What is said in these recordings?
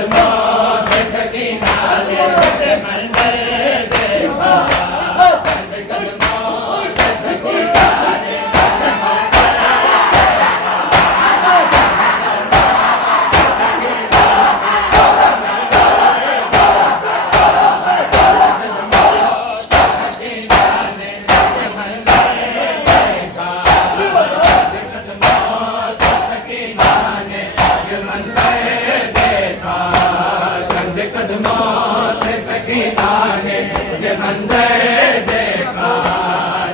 कदमों से सकीना ने ये मंजर देखा, चंद कदमों से सकीना ने मंजर देखा,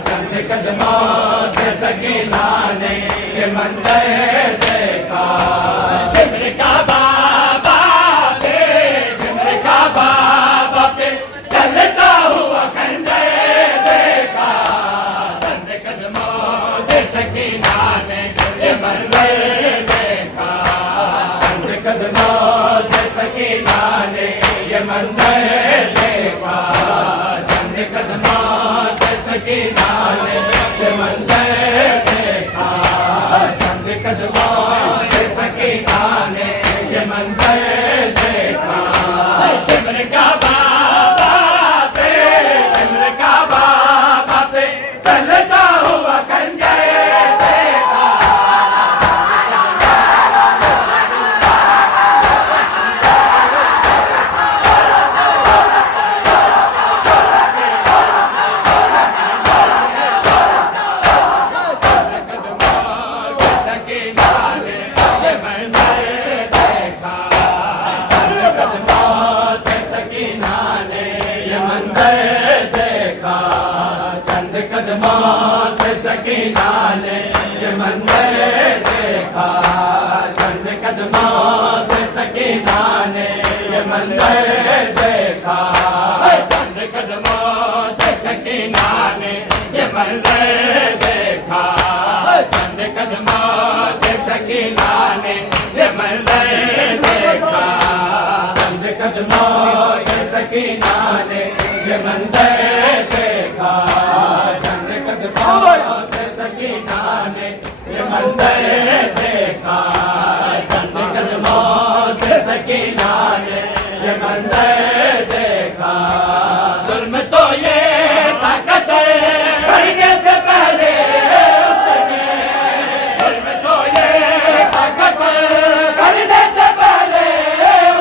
चंद कदमों से सकीना ने ये मंजर देखा। शिमर का बाबा पे, शिमर का बाबा पे चलता हुआ खंजर देखा, चंद कदमों से सकीना ने ये मंजर देखा, चंद कदमों से सकीना ने ये मंजर देखा, चंद कदमों से सकीना ने ये मंजर देखा, चंद कदमों से सकीना ने ये मंजर देखा। शिमर का बाबा पे, शिमर का बाबा पे चलता हुआ खंजर देखा, कदमों से सकीना ने ये मंजर देखा, चंद कदमों से सकीना ने ये मंजर देखा, चंद कदमों से सकीना ने ये मंजर देखा, चंद कदमों से सकीना ने ये मंजर देखा, चंद कदमों से सकीना ने ये मंजर देखा, से सकीना ने ये मंजर देखा, चंद कदमों से सकीना ने ये मंजर देखा। जुल्म तो ये ताकत करने से पहले उसने, जुल्म तो ये ताकत करने से पहले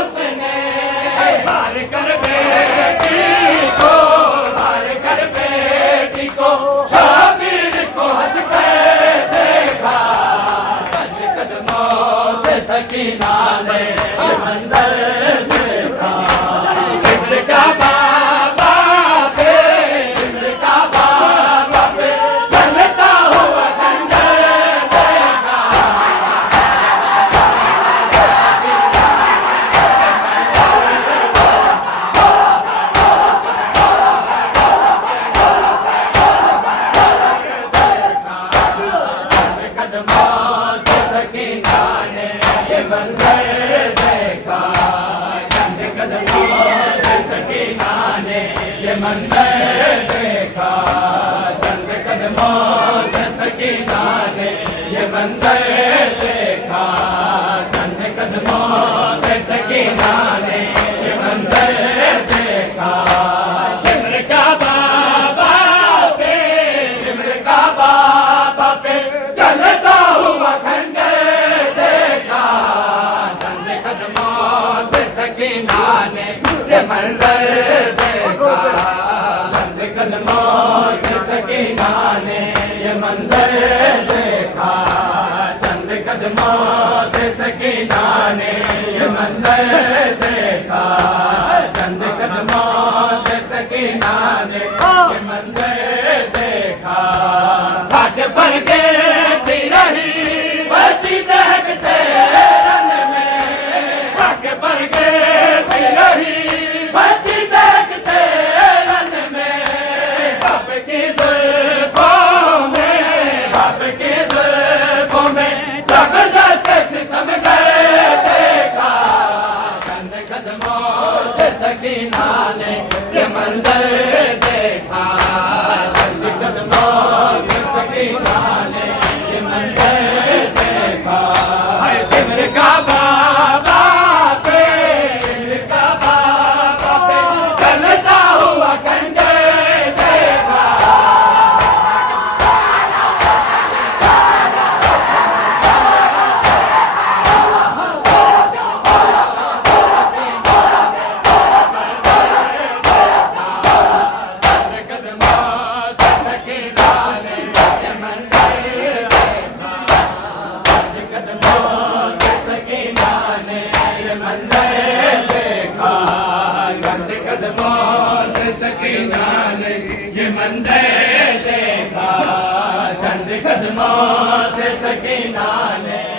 उसने मार कर बेटी को, मार कर बेटी को सकीना ने ये मंजर देखा। शिमर का बाबा पे, शिमर का बाबा पे चलता हुआ खंजर देखा, कदमों से सकीना ने ये मंजर देखा, चंद कदमों से सकीना ने ये मंजर देखा, चंद कदमों से सकीना ने ये मंजर देखा, चंद कदमों से सकीना ने ये मंजर देखा। शिमर का बाबा पे, शिमर का बाबा पे चलता हुआ खंजर देखा, चंद कदमों से सकीना ने ये मंजर देखा, चंद कदमों से सकीना ने ये मंजर देखा, चंद कदमों से सकीना ने ये मंजर देखा, चंद कदमों से सकीना ने ये मंजर देखा। घाट पर गिरती रही बची दहकते रन में, घाट पर गिरती रही बची दहकते रन में, बाप की जुल्फों में, बाप की जुल्फों में जबरदस्त सितम कर देखा, चंद कदमों से चंद कदमों से सकीना ने ये मंदिर देखा, चंद कदमों से सकीना ने